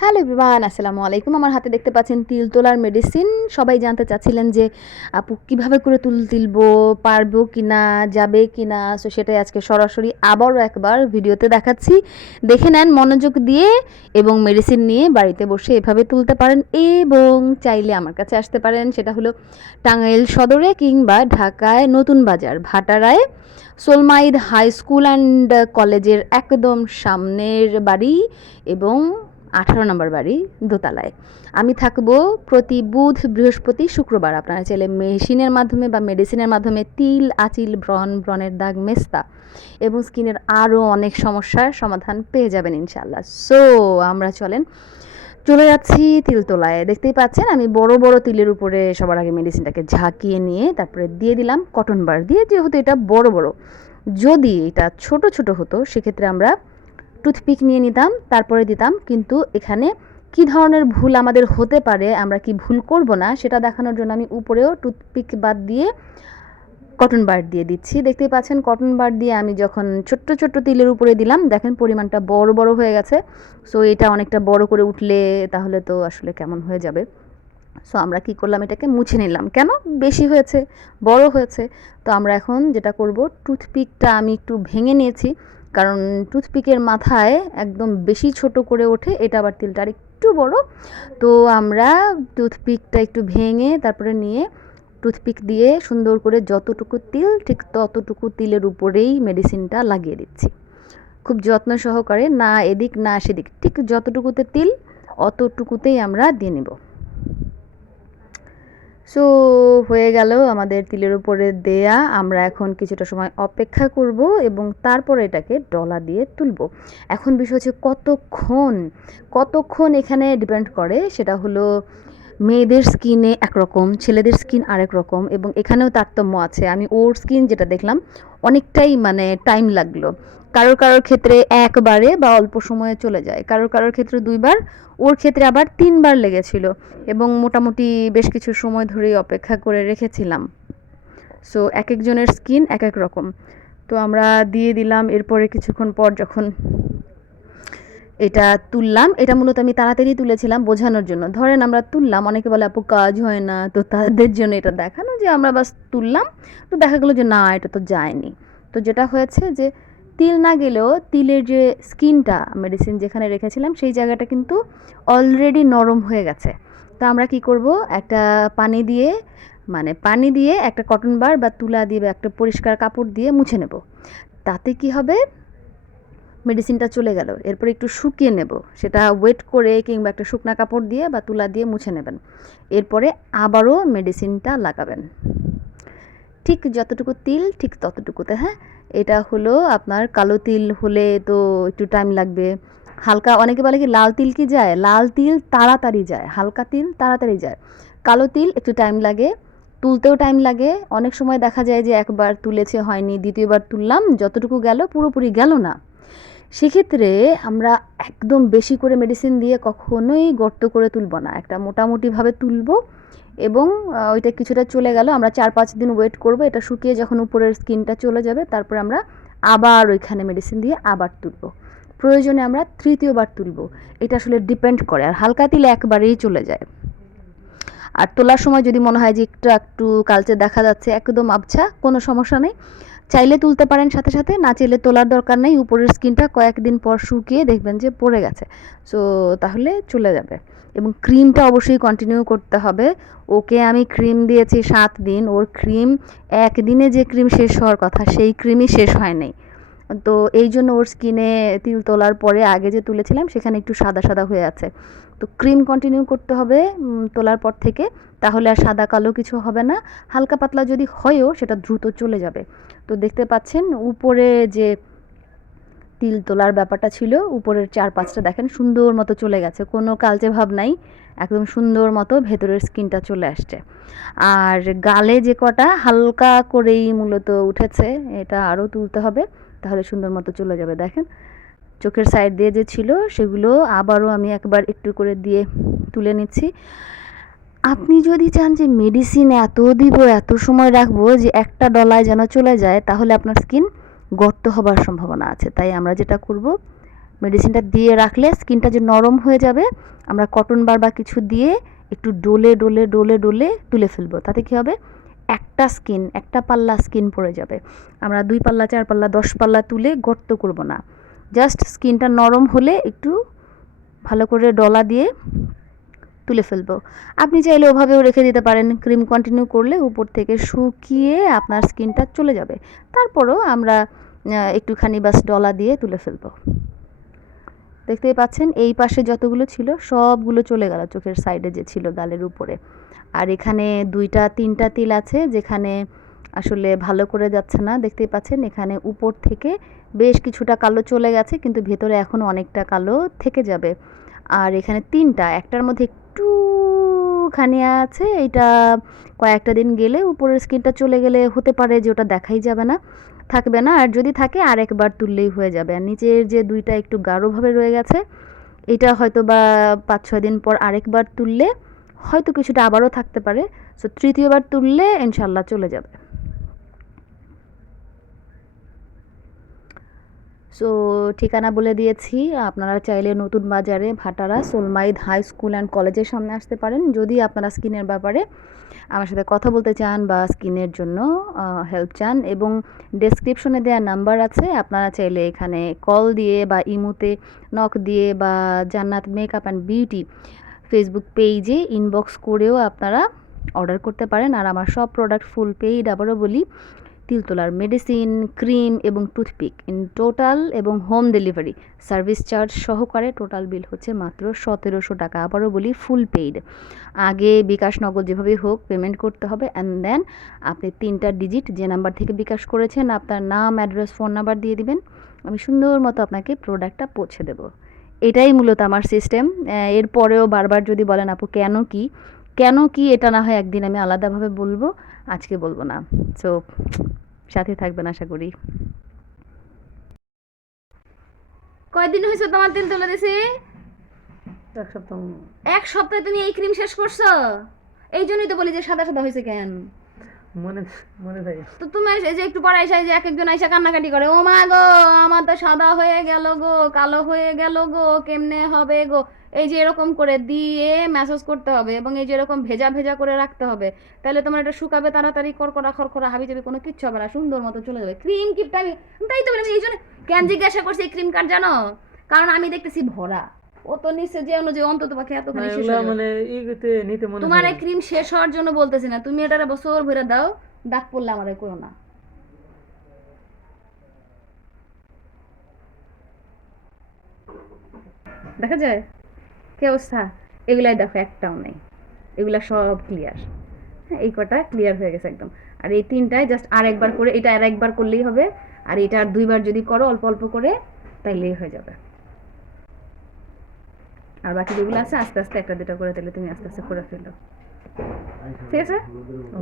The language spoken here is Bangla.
হ্যালো এভরিওয়ান, আসসালামু আলাইকুম। আমার হাতে দেখতে পাচ্ছেন তিল তোলার মেডিসিন সবাই জানতে চাচ্ছিলেন যে, আপু, কীভাবে করে তুল তুলবো, পারব কি না যাবে কি না সো সেটাই আজকে সরাসরি আবারও একবার ভিডিওতে দেখাচ্ছি। দেখে নেন মনোযোগ দিয়ে এবং মেডিসিন নিয়ে বাড়িতে বসে এভাবে তুলতে পারেন এবং চাইলে আমার কাছে আসতে পারেন। সেটা হলো টাঙ্গাইল সদরে কিংবা ঢাকায় নতুন বাজার, ভাটারায়, সোলমাইদ হাই স্কুল অ্যান্ড কলেজের একদম সামনের বাড়ি এবং আঠারো নম্বর বাড়ি দোতলায়। আমি থাকব প্রতি বুধ, বৃহস্পতি, শুক্রবার। আপনারা চাইলে মেশিনের মাধ্যমে বা মেডিসিনের মাধ্যমে তিল, আচিল, ব্রণ, ব্রণের দাগ মেস্তা এবং স্কিনের আরও অনেক সমস্যার সমাধান পেয়ে যাবেন ইনশাল্লাহ সো আমরা চলেন, চলে যাচ্ছি তিলতলায়। দেখতেই পাচ্ছেন, আমি বড় বড় তিলের উপরে সবার আগে মেডিসিনটাকে ঝাঁকিয়ে নিয়ে তারপরে দিয়ে দিলাম কটন বার দিয়ে, যেহেতু এটা বড় বড়। যদি এটা ছোট ছোট হতো, সেক্ষেত্রে আমরা টুথপিক নিয়ে নিতাম, তারপরে দিতাম। কিন্তু এখানে কি ধরনের ভুল আমাদের হতে পারে, আমরা কি ভুল করব না, সেটা দেখানোর জন্য আমি উপরেও টুথপিক বাদ দিয়ে কটন বার দিয়ে দিচ্ছি। দেখতেই পাচ্ছেন কটন বার দিয়ে আমি যখন ছোট্ট ছোট্ট তিলের উপরে দিলাম, দেখেন পরিমাণটা বড় বড় হয়ে গেছে। সো এটা অনেকটা বড় করে উঠলে তাহলে তো আসলে কেমন হয়ে যাবে। সো আমরা কি করলাম, এটাকে মুছে নিলাম। কেন? বেশি হয়েছে, বড় হয়েছে। তো আমরা এখন যেটা করব টুথপিকটা আমি একটু ভেঙে নিয়েছি। কারণ টুথপিকের মাথায় একদম বেশি ছোট করে ওঠে, এটা আবার তিলটা আর একটু বড়। তো আমরা টুথপিকটা একটু ভেঙে তারপরে নিয়ে টুথপিক দিয়ে সুন্দর করে যতটুকু তিল, ঠিক ততটুকু তিলের উপরেই মেডিসিনটা লাগিয়ে দিচ্ছি। খুব যত্ন সহকারে না এদিক না সেদিক, ঠিক যতটুকুতে তিল, অতটুকুতেই আমরা দিয়ে নেব। সো হয়ে গেল আমাদের তিলের উপরে দেয়া। আমরা এখন কিছুটা সময় অপেক্ষা করব এবং তারপরে এটাকে ডলা দিয়ে তুলব। এখন বিষয় হচ্ছে কতক্ষণ? কতক্ষণ এখানে ডিপেন্ড করে? সেটা হলো মেয়েদের স্কিনে একরকম, ছেলেদের স্কিন আরেক রকম এবং এখানেও তারতম্য আছে। আমি ওর স্কিন যেটা দেখলাম, অনেকটাই মানে টাইম লাগল। কারোর কারোর ক্ষেত্রে একবারে বা অল্প সময়ে চলে যায়। কারোর কারোর ক্ষেত্রে দুইবার, ওর ক্ষেত্রে আবার তিনবার লেগেছিল এবং মোটামুটি বেশ কিছু সময় ধরেই অপেক্ষা করে রেখেছিলাম। সো এক একজনের স্কিন এক এক রকম। তো আমরা দিয়ে দিলাম, এরপরে কিছুক্ষণ পর যখন এটা তুললাম, এটা মূলত আমি তাড়াতাড়ি তুলেছিলাম বোঝানোর জন্য। ধরেন আমরা তুললাম, অনেকে বলে, আপু, কাজ হয় না। তো তাদের জন্য এটা দেখানো যে আমরা বাস তুললাম, তো দেখা গেলো যে, না, এটা তো যায়নি। তো যেটা হয়েছে যে, তিল না গেলেও তিলের যে স্কিনটা, মেডিসিন যেখানে রেখেছিলাম, সেই জায়গাটা কিন্তু অলরেডি নরম হয়ে গেছে। তো আমরা কি করব? একটা পানি দিয়ে মানে পানি দিয়ে একটা কটন বার বা তুলা দিয়ে বা একটা পরিষ্কার কাপড় দিয়ে মুছে নেব। তাতে কি হবে? মেডিসিনটা চলে গেল। এরপর একটু শুকিয়ে নেব। সেটা ওয়েট করে কিংবা একটা শুকনা কাপড় দিয়ে বা তুলা দিয়ে মুছে নেবেন। এরপরে আবারও মেডিসিনটা লাগাবেন। ঠিক যতটুকু তিল, ঠিক ততটুকুতে হ্যাঁ? এটা হলো আপনার কালো তিল হলে তো একটু টাইম লাগবে। হালকা, অনেকে বলে কি লাল তিল কি যায়? লাল তিল তাড়াতাড়ি যায়। হালকা তিল তাড়াতাড়ি যায়। কালো তিল একটু টাইম লাগে। তুলতেও টাইম লাগে। অনেক সময় দেখা যায় যে একবার তুলেছে হয়নি, দ্বিতীয়বার তুললাম, যতটুকু গেল পুরোপুরি গেল না। সেক্ষেত্রে আমরা একদম বেশি করে মেডিসিন দিয়ে কখনোই গর্ত করে তুলব না। একটা মোটামুটিভাবে তুলব এবং ওইটা কিছুটা চলে গেল। আমরা চার পাঁচ দিন ওয়েট করব, এটা শুকিয়ে যখন উপরের স্কিনটা চলে যাবে, তারপরে আমরা আবার ওইখানে মেডিসিন দিয়ে আবার তুলব। প্রয়োজনে আমরা তৃতীয়বার তুলব। এটা আসলে ডিপেন্ড করে, আর হালকা তিলে একবারেই চলে যায়। আর তোলার সময় যদি মনে হয় যে একটু একটু কালচে দেখা যাচ্ছে, একদম আবছা, কোনো সমস্যা নেই। চাইলে তুলতে পারেন সাথে সাথে, না চাইলে তোলার দরকার নেই, উপরের স্কিনটা কয়েকদিন পর শুকিয়ে দেখবেন যে পড়ে গেছে। সো তাহলে চলে যাবে। এবং ক্রিমটা অবশ্যই কন্টিনিউ করতে হবে। ওকে আমি ক্রিম দিয়েছি সাত দিন, ওর ক্রিম একদিনে যে ক্রিম শেষ হওয়ার কথা, সেই ক্রিমই শেষ হয় নাই। তো এই জন্য ওর স্কিনে তিল তোলার পরে আগে যে তুলেছিলাম, সেখানে একটু সাদা সাদা হয়ে আছে। তো ক্রিম কন্টিনিউ করতে হবে তোলার পর থেকে, তাহলে আর সাদা কালো কিছু হবে না। হালকা পাতলা যদি হয়ও, সেটা দ্রুত চলে যাবে। তো দেখতে পাচ্ছেন, উপরে যে তিল তোলার ব্যাপারটা ছিল, উপরের চার পাঁচটা দেখেন সুন্দর মতো চলে গেছে। কোনো কালচে ভাব নাই, একদম সুন্দর মতো ভেতরের স্কিনটা চলে আসছে। আর গালে যে কটা হালকা করেই মূলত উঠেছে, এটা আরও তুলতে হবে। তাহলে সুন্দর মতো চলে যাবে। দেখেন, চোখের সাইড দিয়ে যে ছিল, সেগুলো আবারও আমি একবার একটু করে দিয়ে তুলে নিচ্ছি। আপনি যদি চান যে মেডিসিন এত দিব, এত সময় রাখব যে একটা ডলায় যেন চলে যায়, তাহলে আপনার স্কিন গর্ত হবার সম্ভাবনা আছে। তাই আমরা যেটা করব মেডিসিনটা দিয়ে রাখলে স্কিনটা যে নরম হয়ে যাবে, আমরা কটন বার বা কিছু দিয়ে একটু ডোলে ডোলে ডোলে ডোলে তুলে ফেলব। তাতে কী হবে? একটা স্কিন, একটা পাল্লা স্কিন পড়ে যাবে। আমরা দুই পাল্লা, চার পাল্লা, দশ পাল্লা তুলে গর্ত করব না। জাস্ট স্কিনটা নরম হলে একটু ভালো করে ডলা দিয়ে তুলে ফেলব। আপনি চাইলে ওভাবেও রেখে দিতে পারেন। ক্রিম কন্টিনিউ করলে উপর থেকে শুকিয়ে আপনার স্কিনটা চলে যাবে। তারপরও আমরা একটুখানি বাস ডলা দিয়ে তুলে ফেলব। দেখতেই পাচ্ছেন, এই পাশে যতগুলো ছিল সবগুলো চলে গেল চোখের সাইডে যে ছিল গালের উপরে। আর এখানে দুইটা, তিনটা তিল আছে যেখানে আসলে ভালো করে যাচ্ছে না। দেখতেই পাচ্ছেন, এখানে উপর থেকে বেশ কিছুটা কালো চলে গেছে, কিন্তু ভেতরে এখনও অনেকটা কালো থেকে যাবে। আর এখানে তিনটা, একটার মধ্যে একটুখানি আছে এটা কয়েকটা দিন গেলে উপরের স্কিনটা চলে গেলে হতে পারে যে ওটা দেখাই যাবে না। থাকবে না, আর যদি থাকে আর একবার তুললেই হয়ে যাবে। আর নিচের যে দুইটা একটু গাঢ়ভাবে রয়ে গেছে, এটা হয়তো বা পাঁচ ছয় দিন পর আরেকবার তুললে হয়তো কিছুটা আবারও থাকতে পারে। সো তৃতীয়বার তুললে ইনশাল্লাহ চলে যাবে। সো ঠিকানা বলে দিয়েছি। আপনারা চাইলে নতুন বাজারে Bhatara, Solmaid high school and কলেজের সামনে আসতে পারেন। যদি আপনারা স্কিনের ব্যাপারে আমার সাথে কথা বলতে চান বা স্কিনের জন্য হেল্প চান এবং ডেসক্রিপশনে দেওয়া নাম্বার আছে, আপনারা চাইলে এখানে কল দিয়ে বা ইমুতে নক দিয়ে বা Jannat makeup and beauty Facebook পেজে ইনবক্স করেও আপনারা অর্ডার করতে পারেন। আর আমার সব প্রোডাক্ট ফুল পেইড আবারও বলি তিলতলার মেডিসিন ক্রিম এবং টুথপিক ইন টোটাল এবং হোম ডেলিভারি সার্ভিস চার্জ সহকারে টোটাল বিল হচ্ছে মাত্র সতেরোশো টাকা। আবারও বলি ফুল পেইড আগে বিকাশ নগদ যেভাবে হোক পেমেন্ট করতে হবে অ্যান্ড দেন আপনি তিনটা ডিজিট যে নাম্বার থেকে বিকাশ করেছেন, আপনার নাম অ্যাড্রেস ফোন নাম্বার দিয়ে দিবেন। আমি সুন্দর মতো আপনাকে প্রোডাক্টটা পৌঁছে দেবো। এটাই মূলত আমার সিস্টেম এরপরেও বারবার যদি বলেন, আপু, কেন কি? কেন কি এটা না হয় একদিন আমি আলাদাভাবে বলব আজকে বলব না। সো সাথে থাকবেন আশা করি। কয়দিন হয়েছে তোমার তেল তুলে দিছি? এক সপ্তাহ। এক সপ্তাহে তুমি এই ক্রিম শেষ করছ? এই জন্যই তো বলি যে সাদা সাদা হয়েছে কেন? তো তুমি এই যে একটু পরে এসে যে এক একজন আইসা কান্নাকাটি করে, ও মা গো, আমার তো সাদা হয়ে গেল গো, কালো হয়ে গেল গো, কেমনে হবে গো? এই যে এরকম করে দিয়ে ম্যাসেজ করতে হবে এবং এই যে এরকম ভেজা ভেজা করে রাখতে হবে। তাহলে তোমার এটা শুকাবে তাড়াতাড়ি করকরা খরখরা হাবি যাবে কোনো কিচ্ছু হবে না, সুন্দর মতো চলে যাবে। ক্রিম কিপটা তাই তো এই জন্য কেন জিজ্ঞাসা করছি এই ক্রিম কার্ড জানো? কারণ আমি দেখতেছি ভরা। ও তো নিচে যে অনুযায়ী অন্তত পাখি শেষ মানে নিতে মনে তোমার এই ক্রিম শেষ হওয়ার জন্য বলতেছি না তুমি বছর ভরে দাও দাগ পড়লে আমার করো না। দেখা যায়? কি অবস্থা? এগুলাই দেখো একটাও নেই। এগুলা সব ক্লিয়ার হ্যাঁ এই কটা ক্লিয়ার হয়ে গেছে একদম। আর এই তিনটায় জাস্ট আর একবার করে এটা আর একবার করলেই হবে। আর এটা আর দুইবার যদি করো অল্প অল্প করে তাইলেই হয়ে যাবে। আর বাকি যেগুলো আছে আস্তে আস্তে একটা দুটো করে তাহলে তুমি আস্তে আস্তে করে ফেলো। ঠিক আছে? ও,